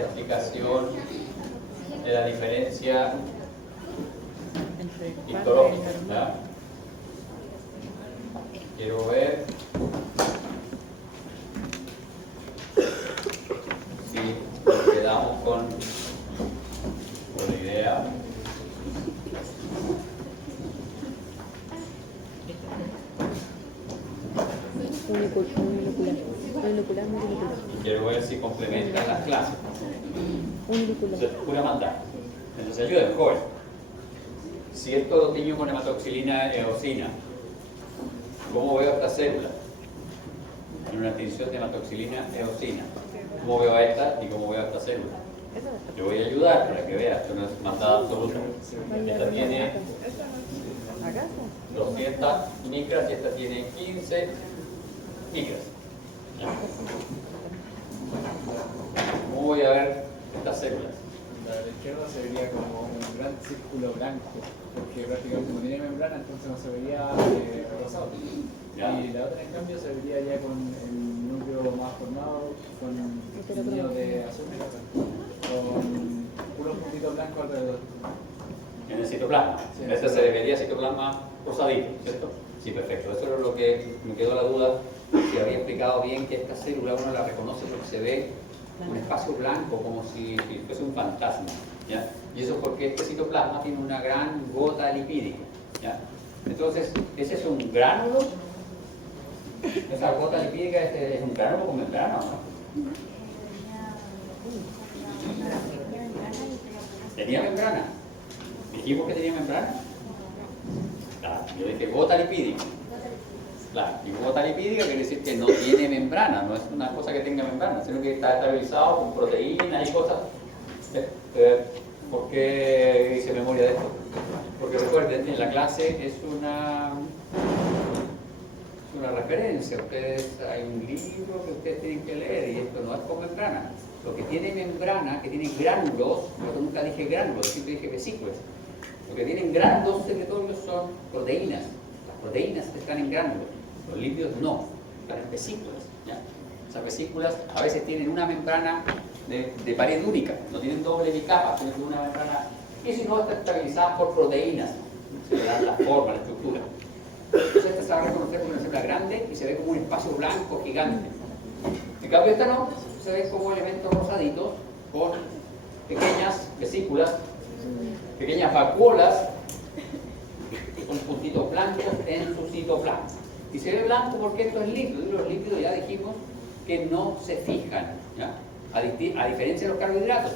la explicación de la diferencia histológica, ¿verdad? Quiero ver si nos quedamos con la idea. Unilocular. Quiero ver si complementan las clases. Unilocular. Entonces, pura maldad. Entonces, ayuda, joven. Si esto lo tiño con hematoxilina eosina, ¿cómo veo esta célula? En una tinción de hematoxilina eosina. ¿Cómo veo a esta y cómo veo a esta célula? Te voy a ayudar para que veas, esto no es maldad absoluta. Esta tiene 200 micras y esta tiene 15 micras. ¿Ya? ¿Cómo voy a ver estas células? La de la izquierda se vería como un gran círculo blanco, porque prácticamente no tiene membrana, entonces no se vería rosado. Ya. Y la otra, en cambio, se vería ya con el núcleo más formado, con nido de azúcar, con puros puntitos blancos alrededor. En el citoplasma. Sí. Este se debería citoplasma rosadito, ¿cierto? Sí, perfecto. Eso era lo que me quedó la duda, si había explicado bien que esta célula uno la reconoce porque se ve un espacio blanco, como si fuese un fantasma, ¿ya? Y eso es porque este citoplasma tiene una gran gota lipídica, ¿ya? Entonces, ese es un gránulo. Esa gota lipídica es un gránulo con membrana, ¿no? ¿Tenía membrana? ¿Dijimos que tenía membrana? Claro, yo dije gota lipídica. Claro, y gota lipídica quiere decir que no tiene membrana, no es una cosa que tenga membrana, sino que está estabilizado con proteínas y cosas. ¿Por qué hice memoria de esto? Porque recuerden, en la clase es una referencia. Ustedes, hay un libro que ustedes tienen que leer y esto no es con membrana. Lo que tiene membrana, que tiene gránulos, yo nunca dije gránulos, siempre dije vesículas. Lo que tienen gránulos secretorios son proteínas. Las proteínas están en gránulos, los lípidos no, están en vesículas. ¿Ya? Esas vesículas a veces tienen una membrana de pared única, no tienen doble bicapa, tienen una membrana, y si no, están estabilizadas por proteínas, se le dan la forma, la estructura. Entonces esta se va a reconocer como una célula grande y se ve como un espacio blanco gigante. En cambio esta no, se ve como elementos rosaditos con pequeñas vesículas, pequeñas vacuolas con puntitos blancos en su citoplasma. Y se ve blanco porque esto es líquido, y los líquidos ya dijimos que no se fijan, ¿ya? A diferencia de los carbohidratos.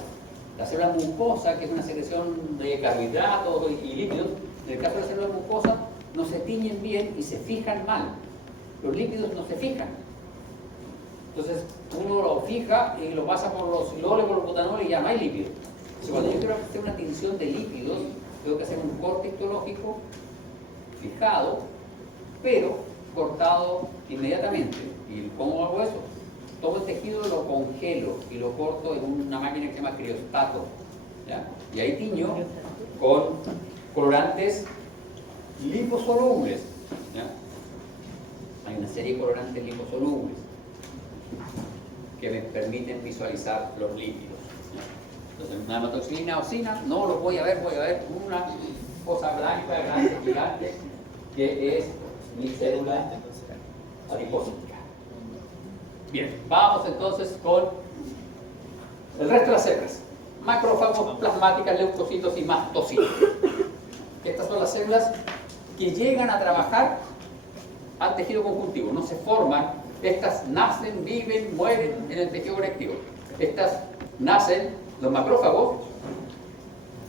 La célula mucosa, que es una secreción de carbohidratos y lípidos, en el caso de la célula mucosa no se tiñen bien y se fijan mal. Los lípidos no se fijan. Entonces uno lo fija y lo pasa por los siloles, por los butanoles y ya no hay lípidos. Entonces, cuando yo quiero hacer una tinción de lípidos, tengo que hacer un corte histológico fijado, pero cortado inmediatamente. ¿Y cómo hago eso? Todo el tejido lo congelo y lo corto en una máquina que se llama criostato, ¿ya? Y ahí tiño con colorantes liposolubles, ¿ya? Hay una serie de colorantes liposolubles que me permiten visualizar los lípidos, ¿ya? Entonces, una hematoxilina eosina, no los voy a ver una cosa blanca, grande, gigante, que es mi célula adipósica. Bien, vamos entonces con el resto de las células. Macrófagos, plasmáticas, leucocitos y mastocitos. Estas son las células que llegan a trabajar al tejido conjuntivo. No se forman, estas nacen, viven, mueren en el tejido conectivo. Estas nacen, los macrófagos,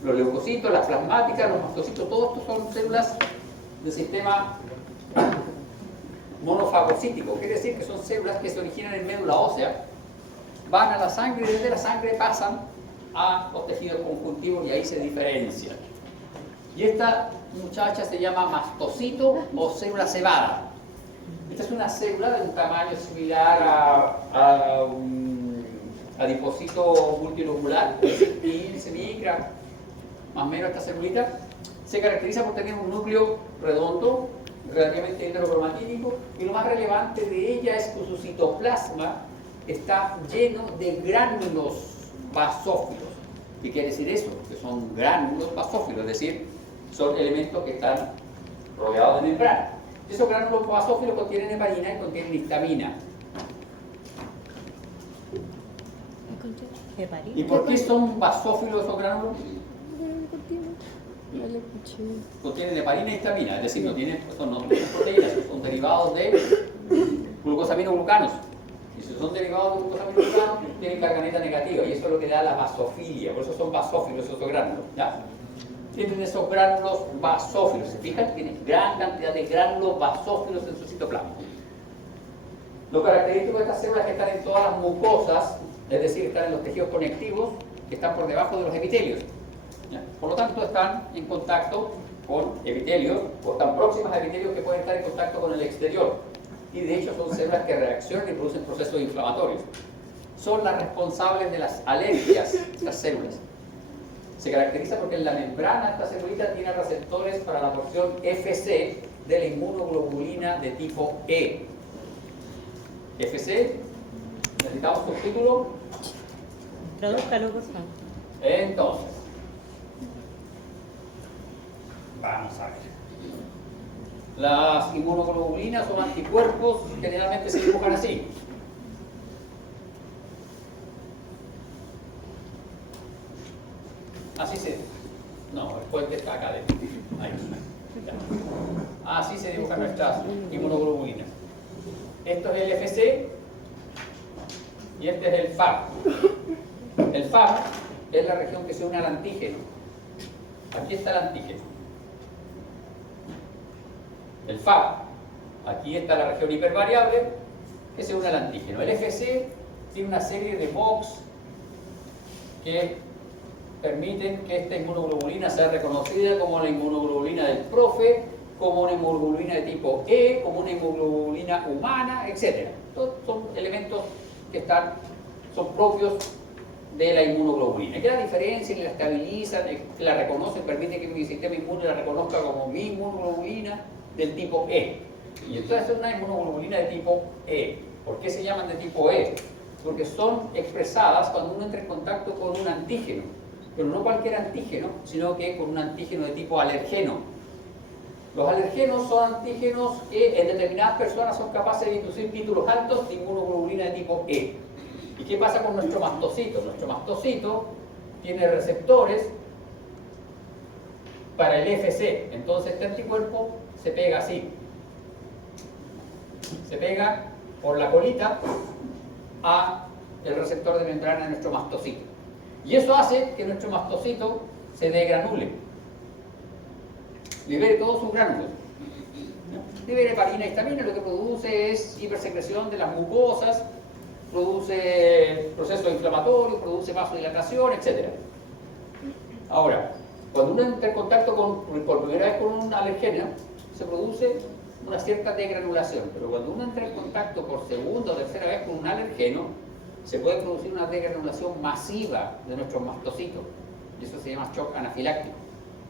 los leucocitos, las plasmáticas, los mastocitos, todos estos son células del sistema monofagocítico, quiere decir que son células que se originan en médula ósea, van a la sangre y desde la sangre pasan a los tejidos conjuntivos y ahí se diferencian. Y esta muchacha se llama mastocito o célula cebada. Esta es una célula de un tamaño similar a un adipocito multilocular, 15 micras, más o menos esta celulita. Se caracteriza por tener un núcleo redondo, relativamente heterocromatínico, y lo más relevante de ella es que su citoplasma está lleno de gránulos basófilos. ¿Qué quiere decir eso? Que son gránulos basófilos, es decir, son elementos que están rodeados de membrana. Esos gránulos basófilos contienen heparina y contienen histamina. ¿Y por qué son basófilos esos gránulos? Contienen heparina y histamina, es decir, no tienen proteínas, son derivados de glucosaminoglucanos. Y si son derivados de glucosaminoglucanos, tienen carga neta negativa, y eso es lo que da la basofilia, por eso son basófilos esos gránulos. ¿Ya? Tienen esos gránulos basófilos, ¿se fijan? Tienen gran cantidad de gránulos basófilos en su citoplasma. Lo característico de estas células es que están en todas las mucosas, es decir, están en los tejidos conectivos que están por debajo de los epitelios. ¿Ya? Por lo tanto, están en contacto con epitelios, o están próximas a epitelios que pueden estar en contacto con el exterior. Y de hecho son células que reaccionan y producen procesos inflamatorios. Son las responsables de las alergias, estas células. Se caracteriza porque en la membrana esta celulita tiene receptores para la porción FC de la inmunoglobulina de tipo E. FC, necesitamos subtítulo. Tradúzcalo, por favor. Entonces, vamos a ver. Las inmunoglobulinas son anticuerpos, generalmente se dibujan así. Así se... No, el puente está acá dentro. Ahí. Así se dibujan nuestras inmunoglobulinas. Esto es el FC y este es el FAB. El FAB es la región que se une al antígeno. Aquí está el antígeno. El FAB, aquí está la región hipervariable que se une al antígeno. El FC tiene una serie de box que permiten que esta inmunoglobulina sea reconocida como la inmunoglobulina del profe, como una inmunoglobulina de tipo E, como una inmunoglobulina humana, etc. Todos son elementos que son propios de la inmunoglobulina. Que la diferencian, la estabilizan, la reconocen, permiten que mi sistema inmune la reconozca como mi inmunoglobulina del tipo E. Y entonces es una inmunoglobulina de tipo E. ¿Por qué se llaman de tipo E? Porque son expresadas cuando uno entra en contacto con un antígeno. Pero no cualquier antígeno, sino que con un antígeno de tipo alergeno. Los alergenos son antígenos que en determinadas personas son capaces de inducir títulos altos de inmunoglobulina de tipo E. ¿Y qué pasa con nuestro mastocito? Nuestro mastocito tiene receptores para el FC. Entonces este anticuerpo se pega así. Se pega por la colita a el receptor de membrana de nuestro mastocito. Y eso hace que nuestro mastocito se degranule. Libere todos sus gránulos. Libere heparina y histamina, lo que produce es hipersecreción de las mucosas, produce procesos inflamatorios, produce vasodilatación, etc. Ahora, cuando uno entra en contacto por primera vez con un alergeno, se produce una cierta degranulación, pero cuando uno entra en contacto por segunda o tercera vez con un alergeno, se puede producir una degranulación masiva de nuestros mastocitos, y eso se llama shock anafiláctico,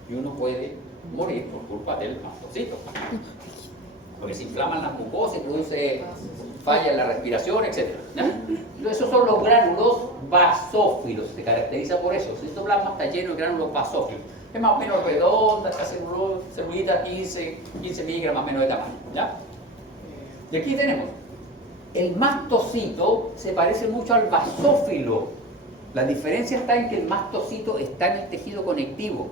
y uno puede morir por culpa del mastocito, porque se inflaman las mucosas y produce falla en la respiración, etc. Entonces, esos son los gránulos basófilos, se caracteriza por eso. El citoplasma está lleno de gránulos basófilos. Es más o menos redonda, esta celulita 15 miligramos más o menos de tamaño. ¿Ya? Y aquí tenemos, el mastocito se parece mucho al basófilo. La diferencia está en que el mastocito está en el tejido conectivo,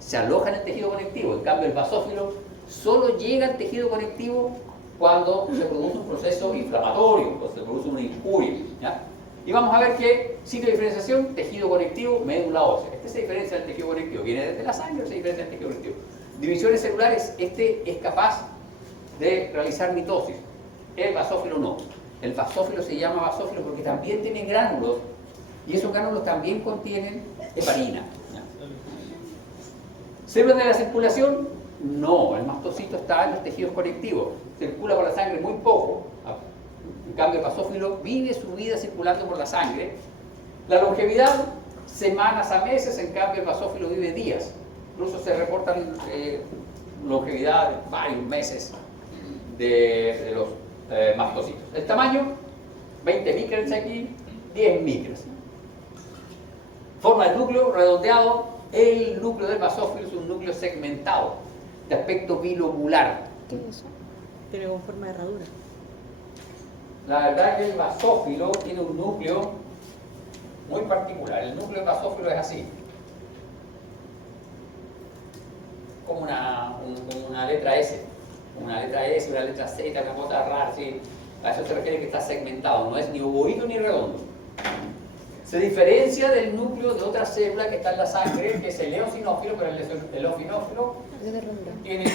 se aloja en el tejido conectivo. En cambio, el basófilo solo llega al tejido conectivo cuando se produce un proceso inflamatorio, cuando se produce una injuria. ¿Ya? Y vamos a ver que sitio de diferenciación, tejido conectivo, médula ósea. Este se diferencia del tejido conectivo, viene desde la sangre, se diferencia del tejido conectivo. Divisiones celulares, este es capaz de realizar mitosis. El basófilo no. El basófilo se llama basófilo porque también tiene gránulos, y esos gránulos también contienen heparina. ¿Ya? ¿Células de la circulación? No, el mastocito está en los tejidos conectivos, circula por la sangre muy poco. En cambio, el basófilo vive su vida circulando por la sangre. La longevidad, semanas a meses, en cambio el basófilo vive días. Incluso se reportan longevidad de varios meses de los mastocitos. El tamaño, 20 micras aquí, 10 micras. Forma el núcleo redondeado. El núcleo del basófilo es un núcleo segmentado, de aspecto bilobular. ¿Qué es eso? Tiene con forma de herradura. La verdad es que el basófilo tiene un núcleo muy particular. El núcleo del basófilo es así. Como una letra S. Una letra S, una letra Z, una cosa rara, ¿sí? A eso se refiere que está segmentado. No es ni ovoide ni redondo. Se diferencia del núcleo de otra célula que está en la sangre, que es el eosinófilo, pero el eosinófilo Es de herradura. tiene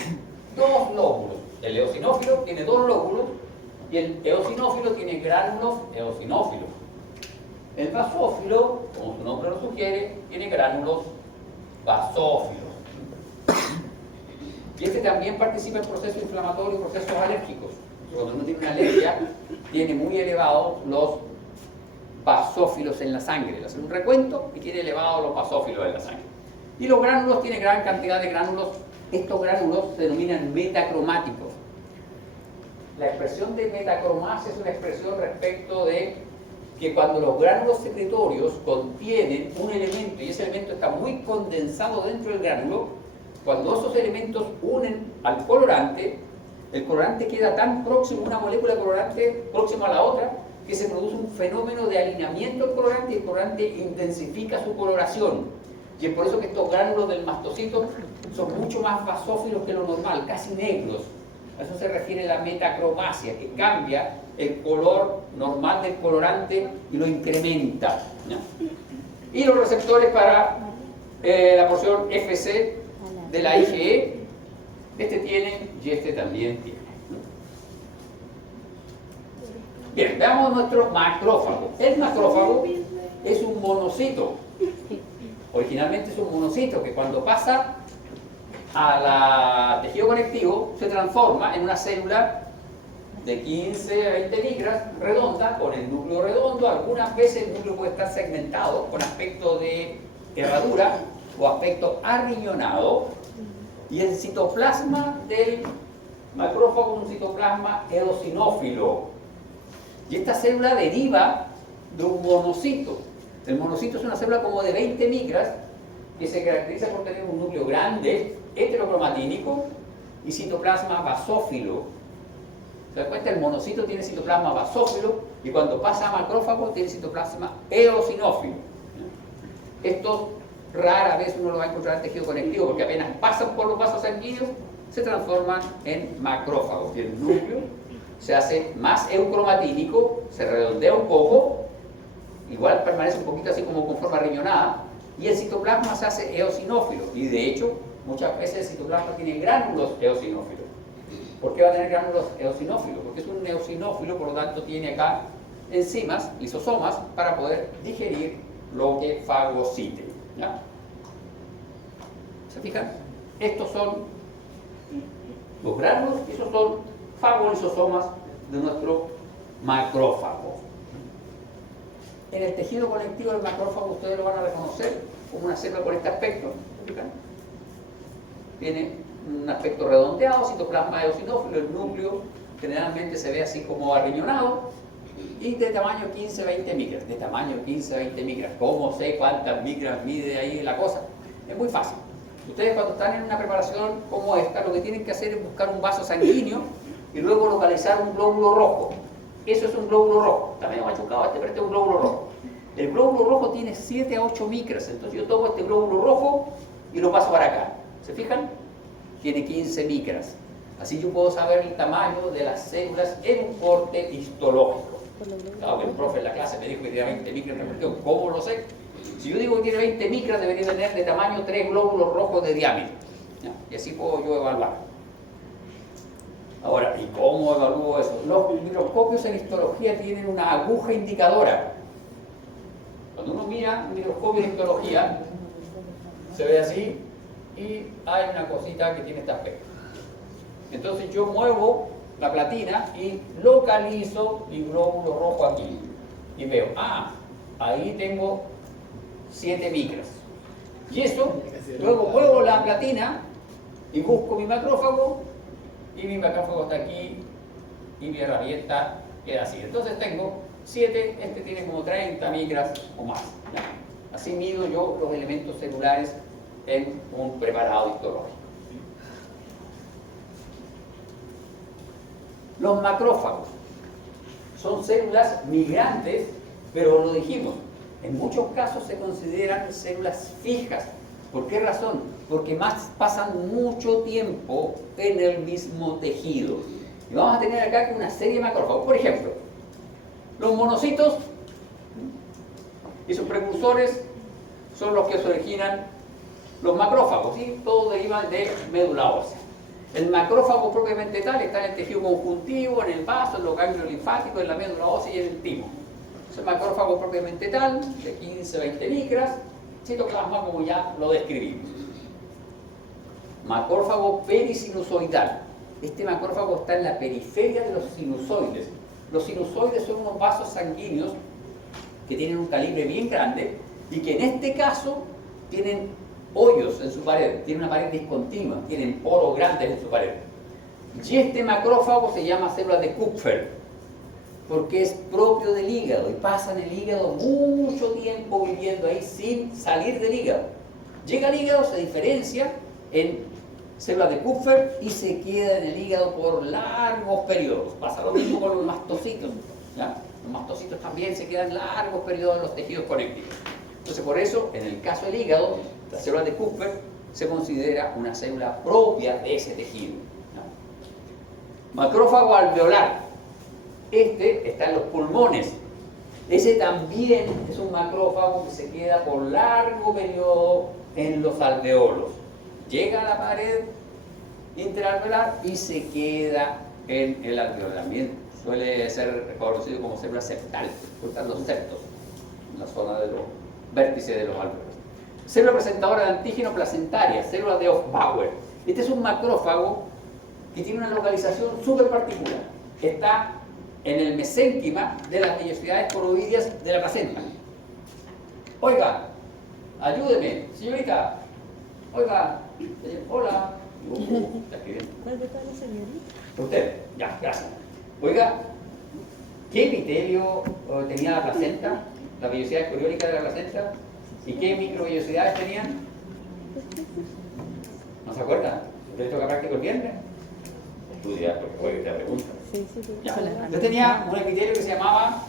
dos lóbulos. El eosinófilo tiene dos lóbulos y el eosinófilo tiene gránulos eosinófilos. El basófilo, como su nombre lo sugiere, tiene gránulos basófilos. Y este también participa en procesos inflamatorios y procesos alérgicos. Cuando uno tiene una alergia, tiene muy elevados los basófilos en la sangre. Le hacen un recuento y tiene elevados los basófilos en la sangre. Y los gránulos tienen gran cantidad de gránulos. Estos gránulos se denominan metacromáticos. La expresión de metacromasia es una expresión respecto de que cuando los gránulos secretorios contienen un elemento y ese elemento está muy condensado dentro del gránulo, cuando esos elementos unen al colorante, el colorante queda tan próximo, una molécula de colorante próxima a la otra, que se produce un fenómeno de alineamiento del colorante y el colorante intensifica su coloración. Y es por eso que estos gránulos del mastocito son mucho más basófilos que lo normal, casi negros. A eso se refiere la metacromasia, que cambia el color normal del colorante y lo incrementa, ¿no? Y los receptores para la porción FC de la IgE, este tiene y este también tiene. Bien, veamos nuestro macrófago. El macrófago es un monocito. Originalmente es un monocito que cuando pasa al tejido conectivo se transforma en una célula de 15 a 20 micras, redonda, con el núcleo redondo. Algunas veces el núcleo puede estar segmentado con aspecto de herradura o aspecto arriñonado. Y el citoplasma del macrófago es un citoplasma eosinófilo. Y esta célula deriva de un monocito. El monocito es una célula como de 20 micras que se caracteriza por tener un núcleo grande, heterocromatínico y citoplasma basófilo. ¿Se dan cuenta? El monocito tiene citoplasma basófilo y cuando pasa a macrófago tiene citoplasma eosinófilo. Estos rara vez uno lo va a encontrar en tejido conectivo porque apenas pasan por los vasos sanguíneos se transforman en macrófagos. Y el núcleo se hace más eucromatínico, se redondea un poco, igual permanece un poquito así como con forma riñonada, y el citoplasma se hace eosinófilo. Y de hecho, muchas veces el citoplasma tiene gránulos eosinófilos. ¿Por qué va a tener gránulos eosinófilos? Porque es un eosinófilo, por lo tanto tiene acá enzimas, lisosomas, para poder digerir lo que fagocite. ¿Ya? ¿Se fijan? Estos son los gránulos y esos son fagolisosomas de nuestro macrófago. En el tejido conectivo del macrófago ustedes lo van a reconocer como una célula con este aspecto. ¿Se fijan? Tiene un aspecto redondeado, citoplasma eosinófilo, el núcleo generalmente se ve así como arriñonado y de tamaño 15-20 micras. De tamaño 15-20 micras. ¿Cómo sé cuántas micras mide ahí la cosa? Es muy fácil. Ustedes cuando están en una preparación como esta, lo que tienen que hacer es buscar un vaso sanguíneo y luego localizar un glóbulo rojo. Eso es un glóbulo rojo. Está medio machucado pero este es un glóbulo rojo. El glóbulo rojo tiene 7 a 8 micras. Entonces yo tomo este glóbulo rojo y lo paso para acá. ¿Se fijan? Tiene 15 micras. Así yo puedo saber el tamaño de las células en un corte histológico. Claro que el profe en la clase me dijo que tenía 20 micras. ¿Cómo lo sé? Si yo digo que tiene 20 micras, debería tener de tamaño 3 glóbulos rojos de diámetro. ¿Ya? Y así puedo yo evaluar. Ahora, ¿y cómo evalúo eso? Los microscopios en histología tienen una aguja indicadora. Cuando uno mira un microscopio en histología, se ve así y hay una cosita que tiene este aspecto. Entonces yo muevo la platina y localizo mi glóbulo rojo aquí. Y veo, ahí tengo 7 micras. Y eso, luego muevo la platina y busco mi macrófago y mi macrófago está aquí y mi herramienta queda así. Entonces tengo 7, este tiene como 30 micras o más. ¿Ya? Así mido yo los elementos celulares en un preparado histológico. Los macrófagos son células migrantes, pero lo dijimos, en muchos casos se consideran células fijas. ¿Por qué razón? Porque pasan mucho tiempo en el mismo tejido. Y vamos a tener acá una serie de macrófagos. Por ejemplo, los monocitos y sus precursores son los que se originan los macrófagos, ¿sí? Todo deriva de médula ósea. El macrófago propiamente tal está en el tejido conjuntivo, en el vaso, en los ganglios linfáticos, en la médula ósea y en el timo. Es el macrófago propiamente tal, de 15 a 20 micras, citoplasma como ya lo describimos. Macrófago perisinusoidal. Este macrófago está en la periferia de los sinusoides. Los sinusoides son unos vasos sanguíneos que tienen un calibre bien grande y que en este caso tienen hoyos en su pared, tienen una pared discontinua, tienen poros grandes en su pared. Y este macrófago se llama célula de Kupffer, porque es propio del hígado y pasa en el hígado mucho tiempo viviendo ahí sin salir del hígado. Llega al hígado, se diferencia en célula de Kupffer y se queda en el hígado por largos periodos. Pasa lo mismo con los mastocitos, ¿ya? Los mastocitos también se quedan largos periodos en los tejidos conectivos. Entonces, por eso, en el caso del hígado, la célula de Kupffer se considera una célula propia de ese tejido, ¿no? Macrófago alveolar. Este está en los pulmones. Ese también es un macrófago que se queda por largo periodo en los alveolos. Llega a la pared interalveolar y se queda en el alveolo. También suele ser conocido como célula septal, porque están los septos en la zona de los vértices de los alveolos. Célula presentadora de antígeno placentaria, célula de Hofbauer. Este es un macrófago que tiene una localización súper particular. Está en el mesénquima de las vellosidades coroideas de la placenta. Oiga, ayúdeme, señorita. Oiga, hola. ¿Está escribiendo? ¿Cuál de todas las señoritas? Usted, ya, gracias. Oiga, ¿qué epitelio tenía la placenta? Las vellosidades coriónicas de la placenta. ¿Y qué microvellosidades tenían? ¿No se acuerdan? ¿Usted toca práctico el viernes? Estudia, porque voy a te pregunta. Sí, sí, sí. Ya. Yo tenía un epitelio que se llamaba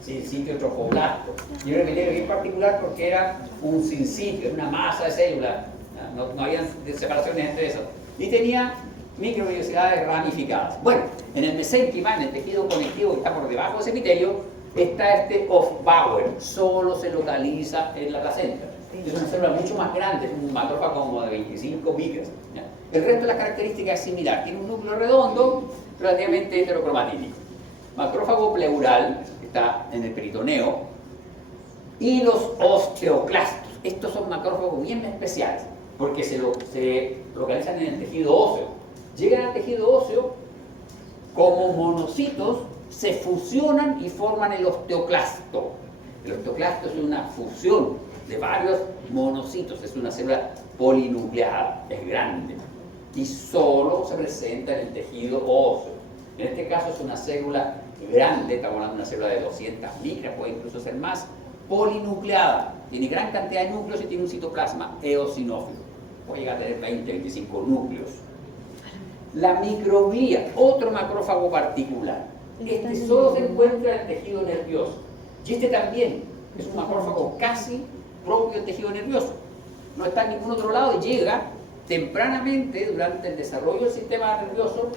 sincitio trofoblasto. Y un epitelio bien particular porque era un sincitio, era una masa de células. No había separaciones entre esas. Y tenía microvellosidades ramificadas. Bueno, en el mesénquima, en el tejido conectivo que está por debajo de ese epitelio, está este Hofbauer. Solo se localiza en la placenta. Es una célula mucho más grande, es un macrófago como de 25 micras. ¿Ya? El resto de las características es similar. Tiene un núcleo redondo, relativamente heterocromatínico. Macrófago pleural, que está en el peritoneo. Y los osteoclastos. Estos son macrófagos bien especiales, porque se localizan en el tejido óseo. Llegan al tejido óseo como monocitos, se fusionan y forman el osteoclasto. El osteoclasto es una fusión de varios monocitos, es una célula polinucleada, es grande y solo se presenta en el tejido óseo. En este caso es una célula grande, estamos hablando de una célula de 200 micras, puede incluso ser más, polinucleada, tiene gran cantidad de núcleos y tiene un citoplasma eosinófilo, puede llegar a tener 20-25 núcleos. La microglía, otro macrófago particular. Este solo se encuentra en el tejido nervioso. Y este también es un macrófago casi propio del tejido nervioso. No está en ningún otro lado y llega tempranamente durante el desarrollo del sistema nervioso,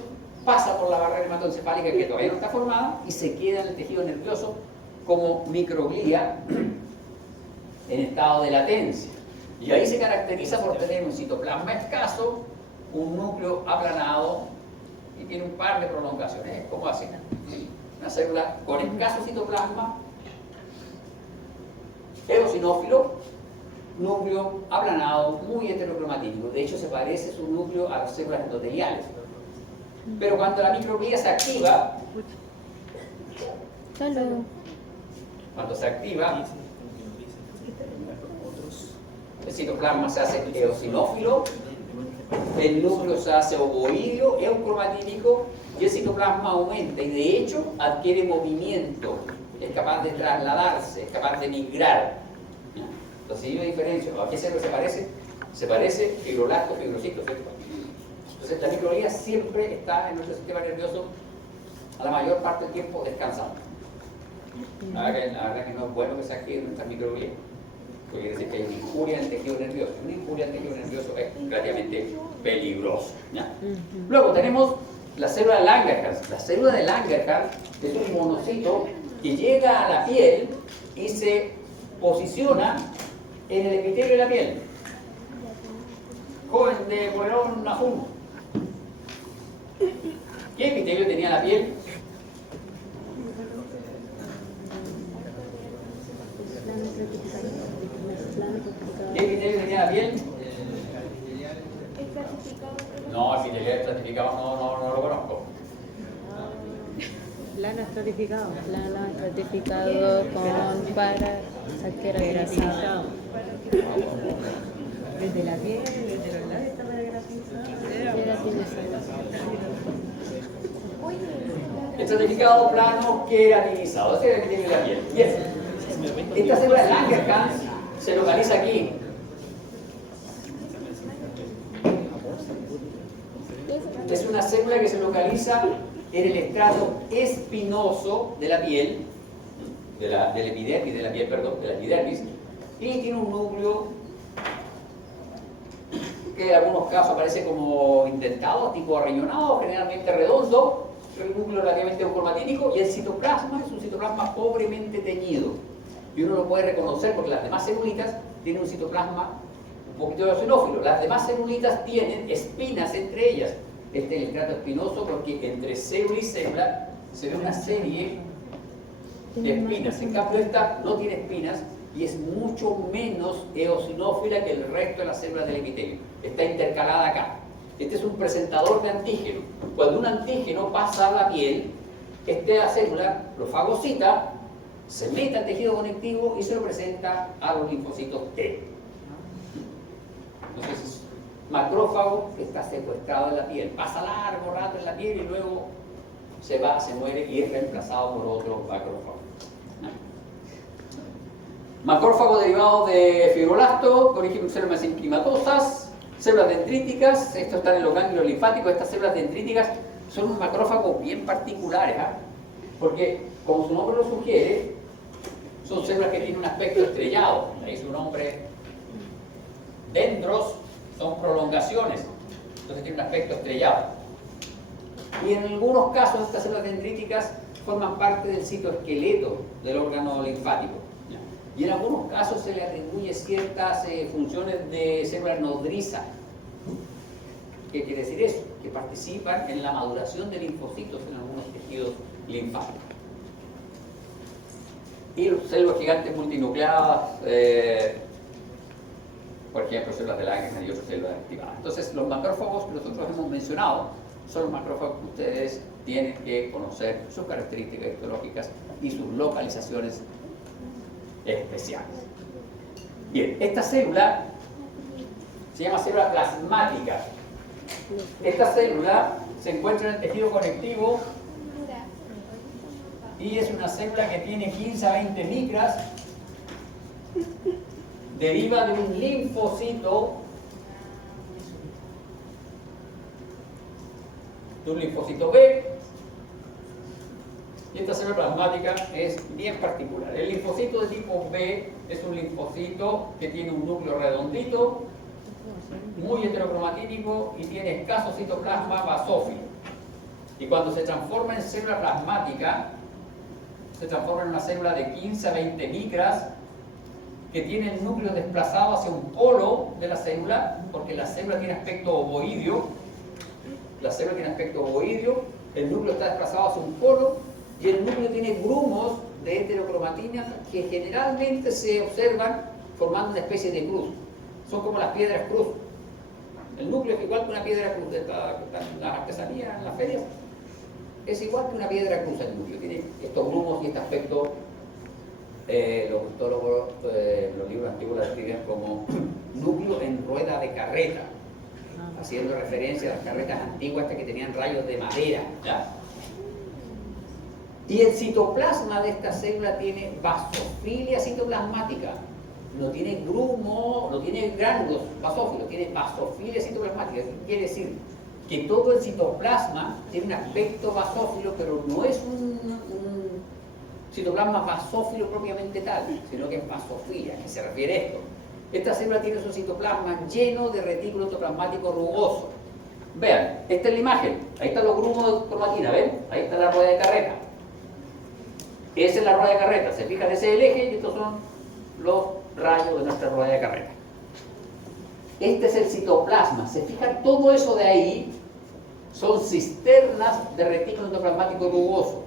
pasa por la barrera hematoencefálica que todavía no está formada y se queda en el tejido nervioso como microglía en estado de latencia. Y ahí se caracteriza por tener un citoplasma escaso, un núcleo aplanado y tiene un par de prolongaciones, como así. Una célula con escaso citoplasma, eosinófilo, núcleo aplanado, muy heterocromatínico. De hecho, se parece su núcleo a las células endoteliales. Pero cuando la microglía se activa, cuando se activa, el citoplasma se hace eosinófilo, el núcleo se hace ovoideo, eucromatínico, y el citoplasma aumenta y de hecho adquiere movimiento, es capaz de trasladarse, es capaz de migrar. Entonces, si yo diferencio, ¿a qué célula se parece? Se parece fibroblasto, fibrocito, ¿cierto? Entonces, la microglía siempre está en nuestro sistema nervioso a la mayor parte del tiempo descansando. La verdad que no es bueno que se activen nuestras microglías, porque quiere decir que hay una injuria en el tejido nervioso. Una injuria en el tejido nervioso es relativamente peligroso, ¿ya? Luego tenemos la célula de Langerhans. La célula de Langerhans es un monocito que llega a la piel y se posiciona en el epitelio de la piel. Joven de polerón azul. ¿Qué epitelio tenía la piel? ¿Qué epitelio tenía la piel? No, epitelio estratificado no lo conozco. Plano estratificado. Plano estratificado con para saquera grasada. Desde la piel, desde los labios está para Estratificado, plano, queratinizado. Ese es el epitelio de la piel. Bien. Esta célula de Langerhans se localiza aquí. Es una célula que se localiza en el estrato espinoso de la piel, de la epidermis, y tiene un núcleo que en algunos casos aparece como indentado, tipo arreñonado, generalmente redondo, el núcleo relativamente eucromatínico, y el citoplasma es un citoplasma pobremente teñido. Y uno lo puede reconocer porque las demás celulitas tienen un citoplasma un poquito eosinófilo. Las demás celulitas tienen espinas entre ellas. Este es el estrato espinoso porque entre célula y célula se ve una serie de espinas. En cambio, esta no tiene espinas y es mucho menos eosinófila que el resto de las células del epitelio. Está intercalada acá. Este es un presentador de antígeno. Cuando un antígeno pasa a la piel, esta célula lo fagocita, se mete al tejido conectivo y se lo presenta a los linfocitos T. Entonces, macrófago está secuestrado en la piel, pasa largo rato en la piel y luego se va, se muere y es reemplazado por otro macrófago. Macrófago derivado de fibroblasto, con origen en células mesenquimatosas, células dendríticas, esto está en los ganglios linfáticos. Estas células dendríticas son unos macrófagos bien particulares, porque, como su nombre lo sugiere, son células que tienen un aspecto estrellado. Ahí su nombre, dendros, son prolongaciones, entonces tiene un aspecto estrellado. Y en algunos casos estas células dendríticas forman parte del citoesqueleto del órgano linfático. Y en algunos casos se le atribuye ciertas funciones de células nodriza. ¿Qué quiere decir eso? Que participan en la maduración de linfocitos en algunos tejidos linfáticos. Y células gigantes multinucleadas, por ejemplo, células de Langerhans y otras células activadas. Entonces, los macrófagos que nosotros hemos mencionado son los macrófagos que ustedes tienen que conocer, sus características histológicas y sus localizaciones especiales. Bien, esta célula se llama célula plasmática. Esta célula se encuentra en el tejido conectivo y es una célula que tiene 15 a 20 micras. Deriva de un linfocito, B, y esta célula plasmática es bien particular. El linfocito de tipo B es un linfocito que tiene un núcleo redondito, muy heterocromatínico y tiene escaso citoplasma basófilo. Y cuando se transforma en célula plasmática, se transforma en una célula de 15 a 20 micras que tiene el núcleo desplazado hacia un polo de la célula, porque la célula tiene aspecto ovoideo. El núcleo está desplazado hacia un polo y el núcleo tiene grumos de heterocromatina que generalmente se observan formando una especie de cruz. Son como las piedras cruz. El núcleo es igual que una piedra cruz, que está en las artesanías, en las ferias. Es igual que una piedra cruz el núcleo. Tiene estos grumos y este aspecto. Los histólogos, los libros antiguos la describen como núcleo en rueda de carreta, haciendo referencia a las carretas antiguas estas que tenían rayos de madera, ¿ya? Y el citoplasma de esta célula tiene basofilia citoplasmática. no tiene grumo, no tiene gránulos basófilos, tiene basofilia citoplasmática. ¿Qué quiere decir? Que todo el citoplasma tiene un aspecto basófilo, pero no es un citoplasma basófilo propiamente tal, sino que es basofilia, que se refiere a esto. Esta célula tiene su citoplasma lleno de retículo endoplasmático rugoso. Vean, esta es la imagen, ahí están los grumos de cromatina, ¿ven? Ahí está la rueda de carreta. Esa es la rueda de carreta, se fijan, ese es el eje y estos son los rayos de nuestra rueda de carreta. Este es el citoplasma, se fijan, todo eso de ahí son cisternas de retículo endoplasmático rugoso.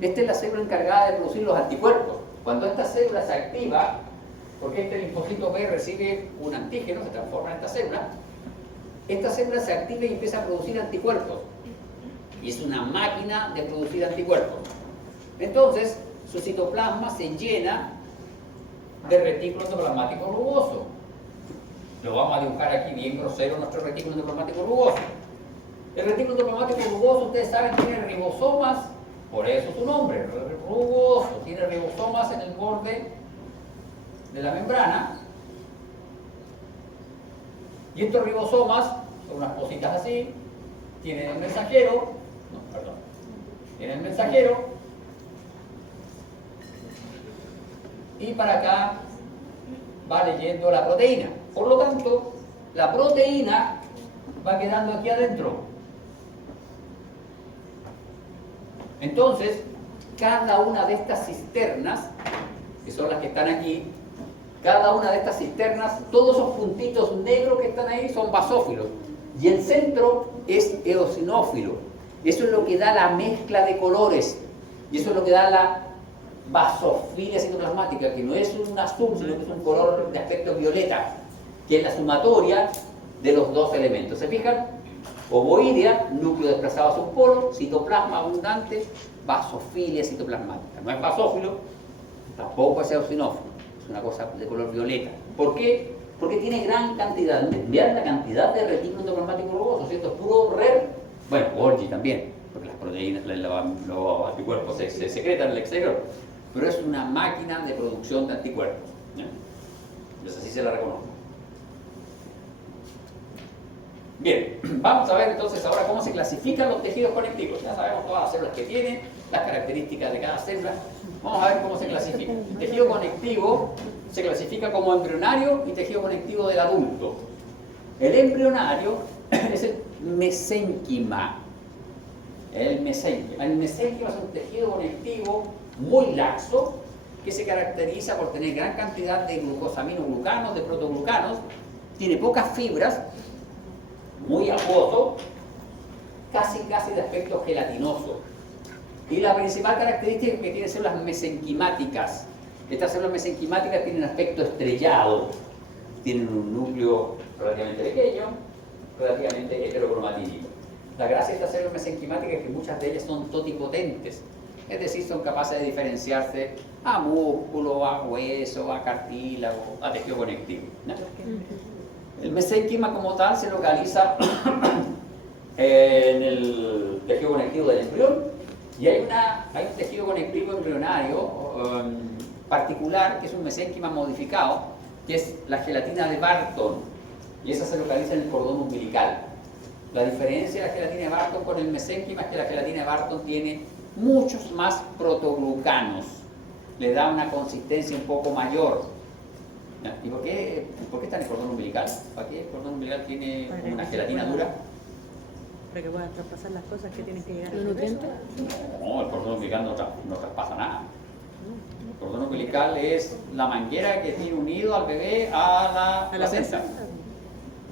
Esta es la célula encargada de producir los anticuerpos. Cuando esta célula se activa, porque este linfocito B recibe un antígeno, se transforma en esta célula se activa y empieza a producir anticuerpos. Y es una máquina de producir anticuerpos. Entonces, su citoplasma se llena de retículo endoplasmático rugoso. Lo vamos a dibujar aquí bien grosero, nuestro retículo endoplasmático rugoso. El retículo endoplasmático rugoso, ustedes saben, tiene ribosomas, por eso su nombre, rugoso, tiene ribosomas en el borde de la membrana. Y estos ribosomas son unas cositas así, tienen el mensajero, tienen el mensajero, y para acá va leyendo la proteína. Por lo tanto, la proteína va quedando aquí adentro. Entonces, cada una de estas cisternas, que son las que están aquí, cada una de estas cisternas, todos esos puntitos negros que están ahí son basófilos. Y el centro es eosinófilo. Eso es lo que da la mezcla de colores. Y eso es lo que da la basofilia citoplasmática, que no es un azul, sino que es un color de aspecto violeta, que es la sumatoria de los dos elementos. ¿Se fijan? Ovoidea, núcleo desplazado a su polo, citoplasma abundante, basofilia citoplasmática. No es basófilo, tampoco es eosinófilo, es una cosa de color violeta. ¿Por qué? Porque tiene gran cantidad, vean la cantidad de retículo endoplasmático rugoso, ¿cierto? Es puro RER, bueno, Golgi también, porque las proteínas, los anticuerpos se secretan en el exterior, pero es una máquina de producción de anticuerpos. Entonces así se la reconozco. Bien, vamos a ver entonces ahora cómo se clasifican los tejidos conectivos. Ya sabemos todas las células que tienen, las características de cada célula. Vamos a ver cómo se clasifica. El tejido conectivo se clasifica como embrionario y tejido conectivo del adulto. El embrionario es el mesénquima. El mesénquima es un tejido conectivo muy laxo que se caracteriza por tener gran cantidad de glucosaminoglucanos, de protoglucanos, tiene pocas fibras, muy acuoso, casi de aspecto gelatinoso. Y la principal característica es que tiene células mesenquimáticas. Estas células mesenquimáticas tienen aspecto estrellado, tienen un núcleo relativamente pequeño, relativamente heterocromatínico. La gracia de estas células mesenquimáticas es que muchas de ellas son totipotentes, es decir, son capaces de diferenciarse a músculo, a hueso, a cartílago, a tejido conectivo, ¿no? El mesénquima como tal se localiza en el tejido conectivo del embrión y hay un tejido conectivo embrionario particular que es un mesénquima modificado, que es la gelatina de Barton, y esa se localiza en el cordón umbilical. La diferencia de la gelatina de Barton con el mesénquima es que la gelatina de Barton tiene muchos más protoglucanos, le da una consistencia un poco mayor. ¿Y por qué está en el cordón umbilical? ¿Para qué el cordón umbilical tiene una gelatina dura? Para que puedan traspasar las cosas que tienen que llegar ¿Los al nutrientes? No, el cordón umbilical no traspasa nada. El cordón umbilical es la manguera que tiene unido al bebé a la placenta.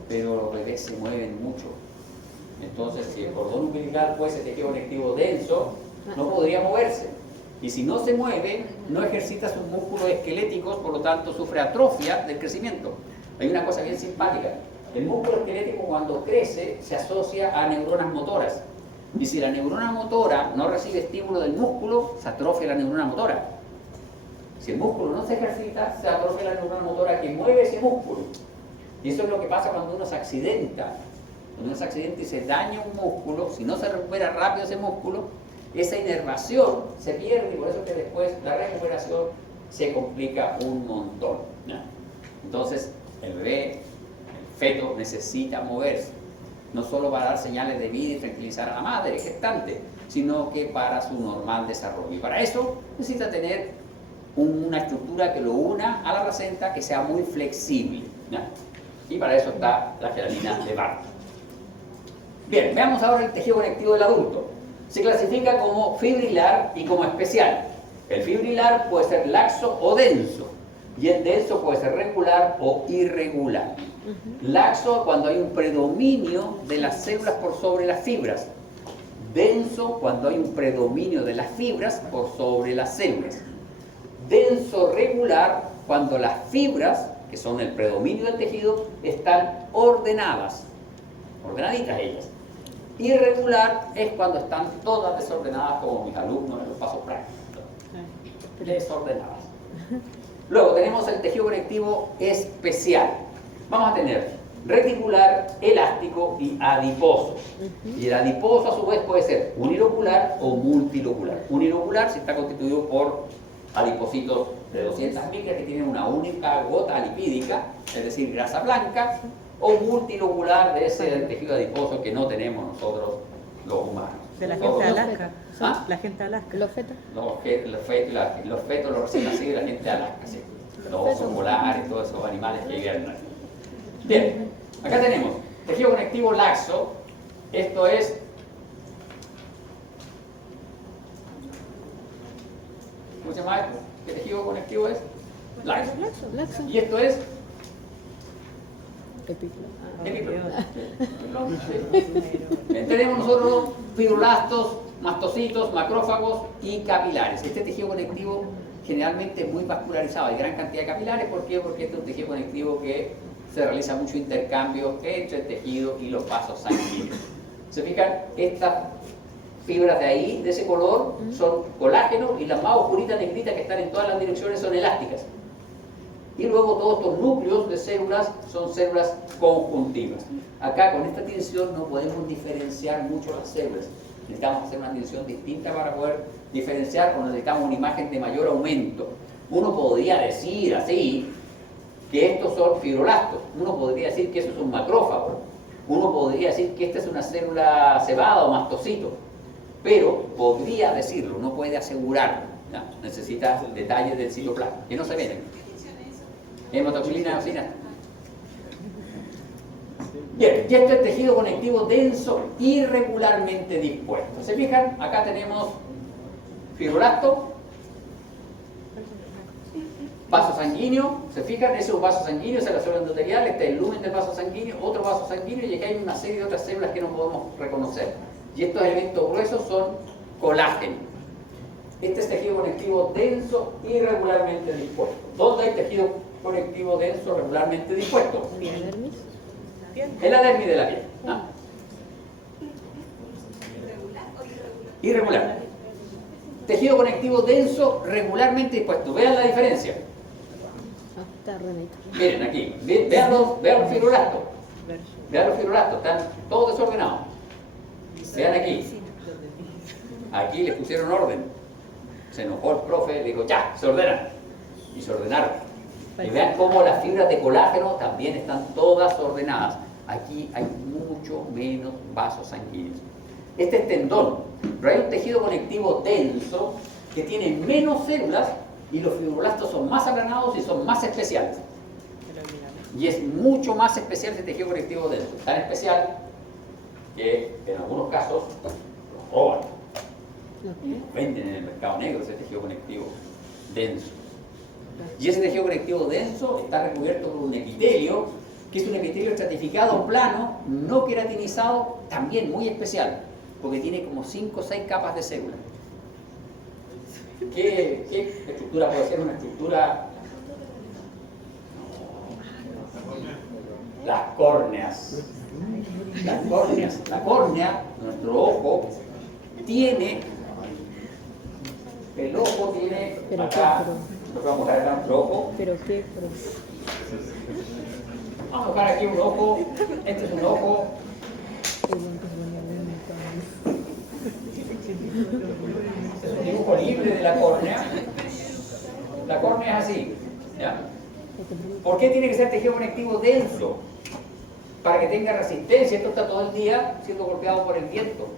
Pero los bebés se mueven mucho. Entonces, si el cordón umbilical fuese tejido conectivo denso, no podría moverse. Y si no se mueve, no ejercita sus músculos esqueléticos, por lo tanto sufre atrofia del crecimiento. Hay una cosa bien simpática. El músculo esquelético cuando crece se asocia a neuronas motoras. Y si la neurona motora no recibe estímulo del músculo, se atrofia la neurona motora. Si el músculo no se ejercita, se atrofia la neurona motora que mueve ese músculo. Y eso es lo que pasa cuando uno se accidenta. Cuando uno se accidenta y se daña un músculo, si no se recupera rápido ese músculo, esa inervación se pierde y por eso que después la recuperación se complica un montón, ¿no? Entonces, el bebé, el feto, necesita moverse, no solo para dar señales de vida y tranquilizar a la madre gestante, sino que para su normal desarrollo. Y para eso necesita tener una estructura que lo una a la placenta, que sea muy flexible, ¿ya? Y para eso está la gelatina de parto. Bien, veamos ahora el tejido conectivo del adulto. Se clasifica como fibrilar y como especial. El fibrilar puede ser laxo o denso, y el denso puede ser regular o irregular. Laxo cuando hay un predominio de las células por sobre las fibras. Denso cuando hay un predominio de las fibras por sobre las células. Denso regular cuando las fibras, que son el predominio del tejido, están ordenadas, ordenaditas ellas. Irregular es cuando están todas desordenadas, como mis alumnos en los pasos prácticos. Desordenadas. Luego tenemos el tejido conectivo especial. Vamos a tener reticular, elástico y adiposo. Y el adiposo a su vez puede ser unilocular o multilocular. Unilocular si está constituido por adipocitos de 200 micras que tienen una única gota lipídica, es decir, grasa blanca, o multilocular de ese tejido adiposo que no tenemos nosotros los humanos. De la Nosotros- gente de Alaska. ¿Ah? La gente de Alaska. Los fetos. los fetos, los recién nacidos de la gente de Alaska, sí. Los osos polares, todos esos animales que viven ahí. Bien, acá tenemos tejido conectivo laxo. Esto es ¿cómo se llama esto? ¿Qué tejido conectivo es? Laxo. Laxo. Y esto es Epífilo. epífilo. Bien, tenemos nosotros fibroblastos, mastocitos, macrófagos y capilares. Este tejido conectivo generalmente es muy vascularizado, hay gran cantidad de capilares. ¿Por qué? Porque este es un tejido conectivo que se realiza mucho intercambio entre el tejido y los vasos sanguíneos. ¿Se fijan? Estas fibras de ahí, de ese color, son colágeno, y las más oscuritas negritas que están en todas las direcciones son elásticas. Y luego todos estos núcleos de células son células conjuntivas. Acá con esta tinción no podemos diferenciar mucho las células. Necesitamos hacer una tinción distinta para poder diferenciar, o necesitamos una imagen de mayor aumento. Uno podría decir así que estos son fibroblastos, uno podría decir que eso es un macrófago, uno podría decir que esta es una célula cebada o mastocito, pero podría decirlo, no puede asegurarlo, ¿no? Necesita detalles del citoplasma, que no se ven. Hemotoxilina, eosina. Bien, y este es el tejido conectivo denso irregularmente dispuesto. ¿Se fijan? Acá tenemos fibroblasto, vaso sanguíneo. ¿Se fijan? Ese es un vaso sanguíneo, esa es la célula endotelial, este es el lumen del vaso sanguíneo, otro vaso sanguíneo, y acá hay una serie de otras células que no podemos reconocer. Y estos elementos gruesos son colágeno. Este es tejido conectivo denso irregularmente dispuesto. ¿Dónde hay tejido conectivo denso regularmente dispuesto? Epidermis. En la dermis de la piel. ¿Ah? Irregular. Tejido conectivo denso regularmente dispuesto. Vean la diferencia. Ah, está renito. Miren aquí. Vean los fibroblastos. Vean los fibroblastos. Están todos desordenados. Vean aquí. Aquí les pusieron orden. Se enojó el profe, le dijo, ya, se ordenan. Y se ordenaron. Y vean cómo las fibras de colágeno también están todas ordenadas. Aquí hay mucho menos vasos sanguíneos. Este es tendón, pero hay un tejido conectivo denso que tiene menos células, y los fibroblastos son más aplanados y son más especiales. Y es mucho más especial este tejido conectivo denso. Tan especial que en algunos casos los roban. Venden en el mercado negro ese tejido conectivo denso. Y ese tejido conectivo denso está recubierto por un epitelio, que es un epitelio estratificado plano, no queratinizado, también muy especial, porque tiene como 5 o 6 capas de células. ¿Qué estructura puede ser? Una estructura... Las córneas. Las córneas. La córnea, nuestro ojo, tiene... El ojo tiene Pero acá... qué Lo vamos a ver acá nuestro ojo. Pero qué Vamos a buscar aquí un ojo. Este es un ojo. Este es un dibujo libre de la córnea. La córnea es así, ¿ya? ¿Por qué tiene que ser tejido conectivo denso? Para que tenga resistencia. Esto está todo el día siendo golpeado por el viento.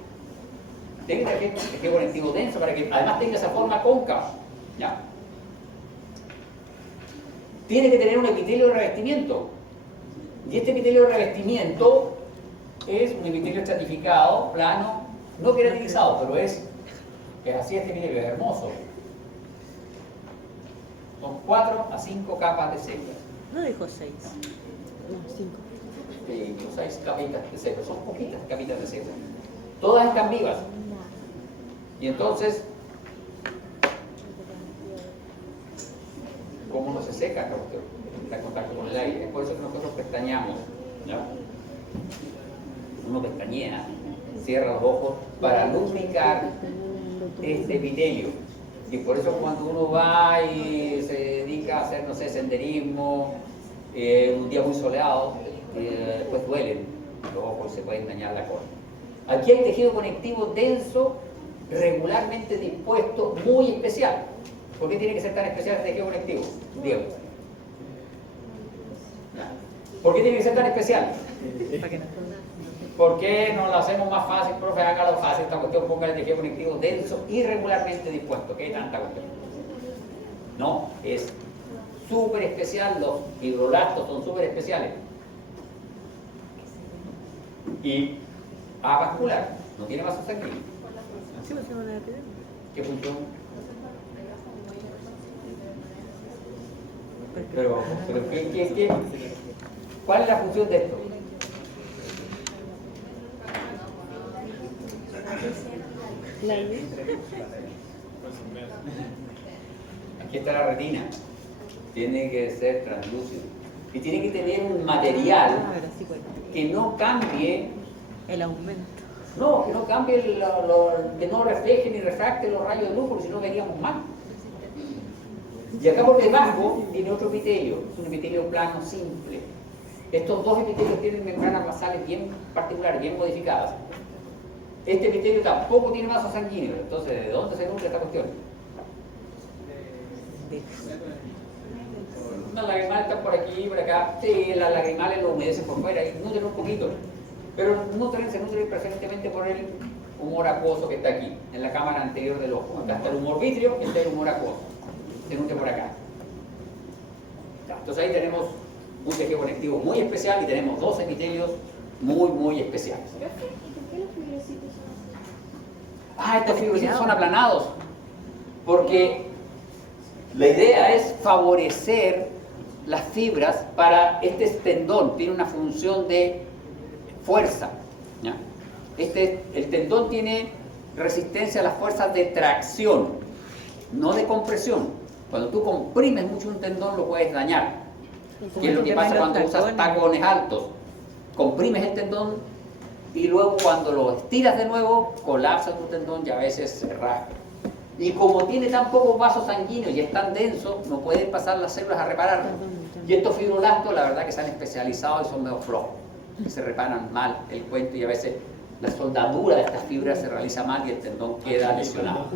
Tiene que tener tejido conectivo denso para que además tenga esa forma cóncava. ¿Ya? Tiene que tener un epitelio de revestimiento. Y este epitelio de revestimiento es un epitelio estratificado, plano, no queratinizado, pero es así. Este epitelio es hermoso. Son 4 a 5 capas de células. No dijo 6. No, 5. 6 capitas de células, son poquitas capitas de células. Todas están vivas. Y entonces, ¿cómo no se seca esta cuestión? Está en contacto con el aire. Es por eso que nosotros pestañeamos. ¿Ya? Uno pestañea, cierra los ojos para lubricar este epitelio. Y por eso cuando uno va y se dedica a hacer, no sé, senderismo, un día muy soleado, pues duelen los ojos y se pueden dañar la córnea. Aquí hay tejido conectivo denso, regularmente dispuesto, muy especial. ¿Por qué tiene que ser tan especial este tejido conectivo? Diego. ¿Por qué tiene que ser tan especial? ¿Por qué no lo hacemos más fácil, profe? Hágalo fácil esta cuestión, ponga el tejido conectivo denso y regularmente dispuesto. ¿Qué tanta cuestión? No, es súper especial. Los fibroblastos son súper especiales. Y avascular, no tiene vasos sanguíneos. Sí, pues se van a pedir. ¿Qué función? Pero ¿cuál es la función de esto? La luz. Aquí está la retina. Tiene que ser translúcido. Y tiene que tener un material Ahora sí, pues. que no cambie, El aumento. no, que no cambie, que no refleje ni refracte los rayos de luz, porque si no veríamos mal. Y acá por debajo tiene otro epitelio, es un epitelio plano simple. Estos dos epitelios tienen membranas basales bien particulares, bien modificadas. Este epitelio tampoco tiene vasos sanguíneos, entonces ¿de dónde se nutre esta cuestión? Las lagrimales están por aquí, por acá. Sí, las lagrimales lo humedecen por fuera y nutren un poquito. Pero se nutren preferentemente por el humor acuoso que está aquí, en la cámara anterior del ojo. Acá está el humor vítreo y está el humor acuoso. Se nutre por acá. Ya, entonces ahí tenemos un tejido conectivo muy especial y tenemos dos epitelios muy especiales. ¿Y por qué los fibrocitos son así? Estos fibrocitos son aplanados porque la idea es favorecer las fibras para este tendón. Tiene una función de fuerza, ¿ya? El tendón tiene resistencia a las fuerzas de tracción, no de compresión. Cuando tú comprimes mucho un tendón lo puedes dañar, que es lo que pasa cuando usas tacones altos. Comprimes el tendón y luego cuando lo estiras de nuevo colapsa tu tendón y a veces se rasga. Y como tiene tan pocos vasos sanguíneos y es tan denso, no pueden pasar las células a repararlo. Y estos fibroblastos, la verdad que se han especializado y son medio flojos. Se reparan mal el cuento y a veces la soldadura de estas fibras se realiza mal y el tendón queda lesionado.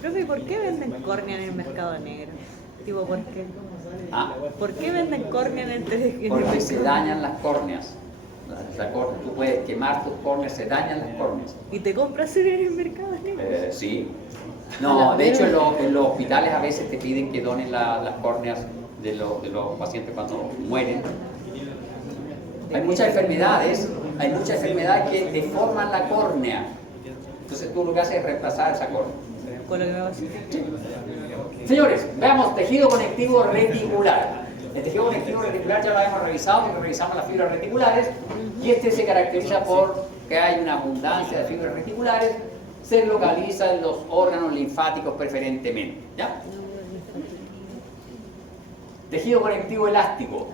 Profe, ¿por qué venden córnea en el mercado negro? Tipo, ¿por qué? ¿Por qué venden córnea en el mercado? Porque se dañan las córneas. Tú puedes quemar tus córneas, se dañan las córneas. ¿Y te compras en el mercado negro? Sí. No, de hecho en los hospitales a veces te piden que donen las córneas de los pacientes cuando mueren. Hay muchas enfermedades que deforman la córnea. Entonces tú lo que haces es reemplazar esa córnea. Con lo que me va a decir. Señores, veamos tejido conectivo reticular. El tejido conectivo reticular ya lo habíamos revisado, porque revisamos las fibras reticulares, y este se caracteriza por que hay una abundancia de fibras reticulares, se localiza en los órganos linfáticos preferentemente. ¿Ya? Tejido conectivo elástico.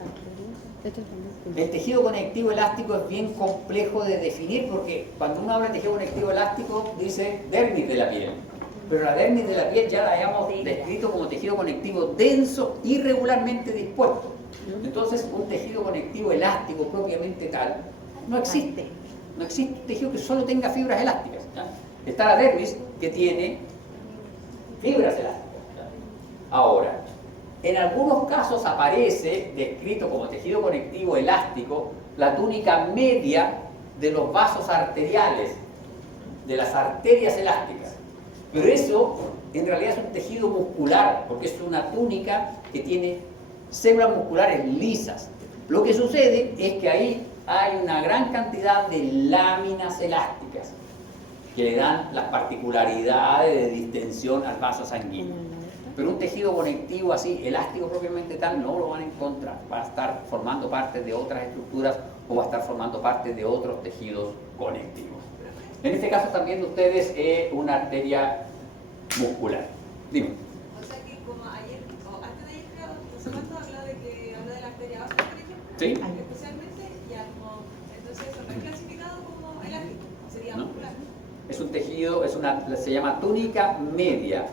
El tejido conectivo elástico es bien complejo de definir porque cuando uno habla de tejido conectivo elástico dice dermis de la piel. Pero la dermis de la piel ya la habíamos descrito como tejido conectivo denso, irregularmente dispuesto. Entonces, un tejido conectivo elástico propiamente tal no existe. No existe un tejido que solo tenga fibras elásticas. ¿Ya? Está la dermis que tiene fibras elásticas. ¿Ya? Ahora, En algunos casos aparece descrito como tejido conectivo elástico la túnica media de los vasos arteriales, de las arterias elásticas. Pero eso en realidad es un tejido muscular, porque es una túnica que tiene células musculares lisas. Lo que sucede es que ahí hay una gran cantidad de láminas elásticas que le dan las particularidades de distensión al vaso sanguíneo. Pero un tejido conectivo así, elástico propiamente tal, no lo van a encontrar. Va a estar formando parte de otras estructuras o va a estar formando parte de otros tejidos conectivos. En este caso también de ustedes es una arteria muscular. Dime. O sea que como ayer, o antes de ayer creo, José Cuánto habla de la arteria básica, por ejemplo. Sí. Especialmente, ya como, entonces eso no es clasificado como elástico, sería ¿No? muscular. Es un tejido, se llama túnica media.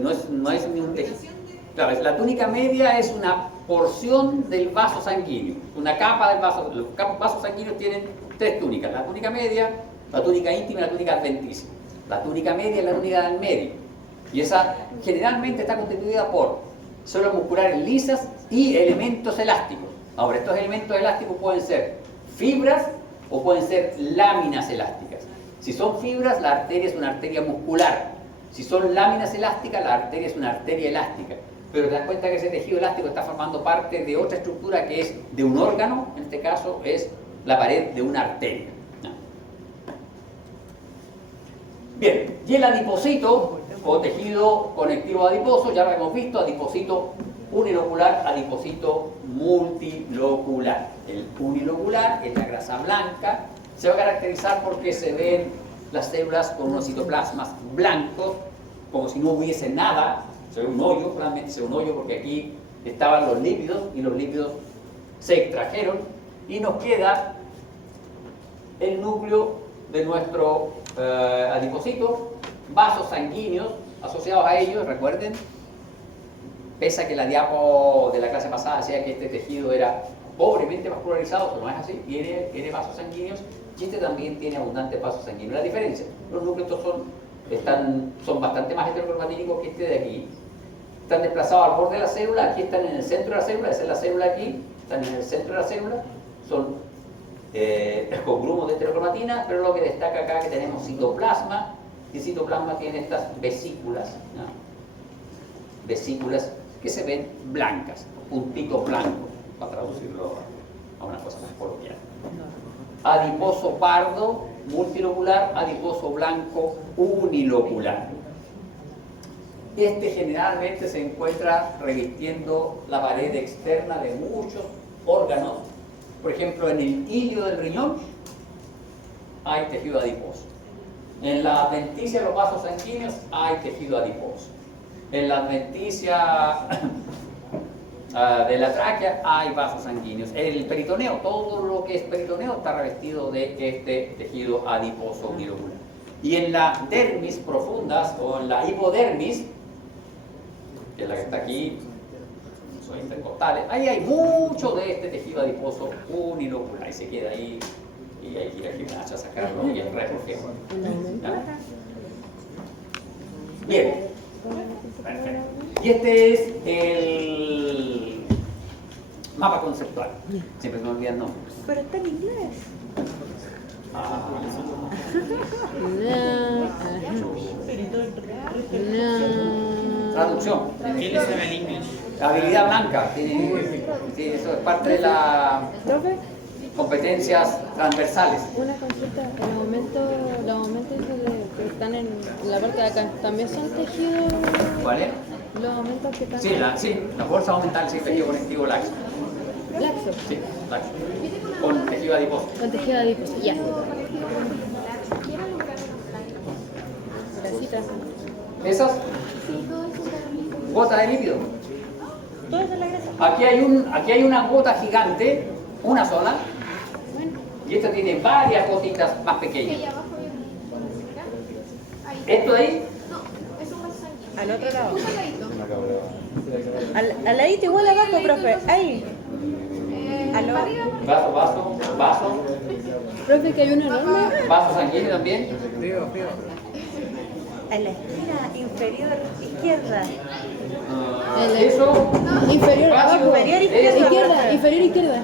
No es ni un tejido. Claro, la túnica media es una porción del vaso sanguíneo, una capa del vaso. Los vasos sanguíneos tienen tres túnicas: la túnica media, la túnica íntima y la túnica adventicia. La túnica media es la túnica del medio, y esa generalmente está constituida por células musculares lisas y elementos elásticos. Ahora, estos elementos elásticos pueden ser fibras o pueden ser láminas elásticas. Si son fibras, la arteria es una arteria muscular. Si son láminas elásticas, la arteria es una arteria elástica. Pero te das cuenta que ese tejido elástico está formando parte de otra estructura que es de un órgano, en este caso es la pared de una arteria. Bien, y el adipocito, o tejido conectivo adiposo, ya lo hemos visto: adipocito unilocular, adipocito multilocular. El unilocular es la grasa blanca, se va a caracterizar porque se ven las células con unos citoplasmas blancos, como si no hubiese nada. Se ve un hoyo, realmente se ve un hoyo porque aquí estaban los lípidos y los lípidos se extrajeron y nos queda el núcleo de nuestro adipocito, vasos sanguíneos asociados a ellos. Recuerden, pese a que la diapo de la clase pasada decía que este tejido era pobremente vascularizado, pero no es así, tiene vasos sanguíneos, y este también tiene abundantes vasos sanguíneos. La diferencia: los núcleos son bastante más heterocromatínicos que este de aquí. Están desplazados al borde de la célula, aquí están en el centro de la célula, esa es la célula aquí, están en el centro de la célula, son con grumos de heterocromatina, pero lo que destaca acá es que tenemos citoplasma, y el citoplasma tiene estas vesículas, ¿no? Vesículas que se ven blancas, puntitos blancos, para traducirlo a una cosa más coloquial. Adiposo pardo multilocular, adiposo blanco unilocular. Este generalmente se encuentra revistiendo la pared externa de muchos órganos. Por ejemplo, en el hilio del riñón hay tejido adiposo. En la adventicia de los vasos sanguíneos hay tejido adiposo. En la adventicia de la tráquea hay vasos sanguíneos. El peritoneo, todo lo que es peritoneo está revestido de este tejido adiposo unilocular. Y en la dermis profundas o en la hipodermis, que es la que está aquí, son intercostales, ahí hay mucho de este tejido adiposo unilocular y se queda ahí, y hay que ir al gimnasio a sacarlo y el refugio. Bien, perfecto. Y este es el mapa conceptual. Siempre se me olvidan nombres. Pero está en inglés. Traducción. ¿Qué le sabe al inglés? Habilidad blanca. Sí, eso es parte de las Profe, competencias transversales. una consulta. Los aumentos que están en la parte de acá, ¿también son tejidos? ¿Vale? Los aumentos que están Sí, la fuerza aumental, sí, tejido conectivo laxo. laxo, Sí, laxo. Con tejido adiposo. con tejido adiposo, ya. Grasita. Esas gotas de lípido. Todo eso es la grasa. Aquí hay una gota gigante, una sola, y esta tiene varias gotitas más pequeñas. ¿Esto de ahí? Al otro lado. Al ladito igual abajo, profe. Ahí. Vaso. Profe, que hay uno enorme. Vaso sanguíneo también. A la esquina inferior izquierda. Eso, Inferior, espacio, abajo. Inferior izquierda. Izquierda, inferior izquierda.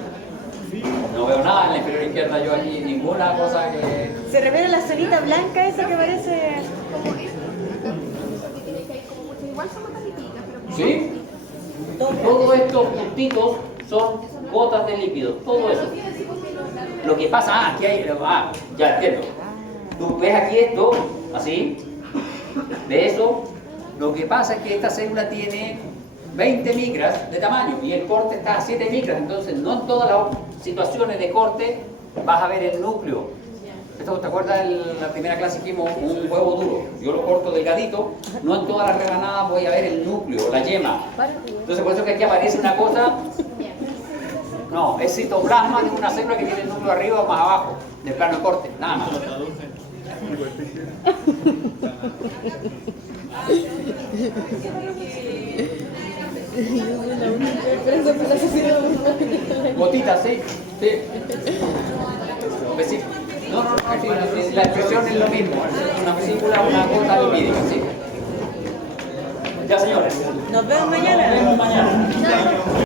no veo nada en la inferior izquierda yo aquí, ninguna cosa que... Se refiere a la zonita blanca esa que parece. Como eso que tiene que hay como mucho. Igual son metálicas, pero como. ¿Sí? Todos estos puntitos son gotas de líquido, todo eso. Lo que pasa, aquí hay, ya entiendo. Tú ves aquí esto, así, de eso. Lo que pasa es que esta célula tiene 20 micras de tamaño y el corte está a 7 micras, entonces no en todas las situaciones de corte vas a ver el núcleo. Esto, ¿te acuerdas de la primera clase que hicimos un huevo duro? Yo lo corto delgadito, no en todas las rebanadas voy a ver el núcleo, la yema. Entonces por eso que aquí aparece una cosa, no, es citoplasma de una célula que tiene el núcleo arriba o más abajo, del plano de corte, nada más. Gotitas, sí, sí. Vesi- No, no, no, sí, la expresión es lo mismo, es una vesícula, una gota lipídica, sí. Ya señores, Nos vemos mañana. nos vemos mañana.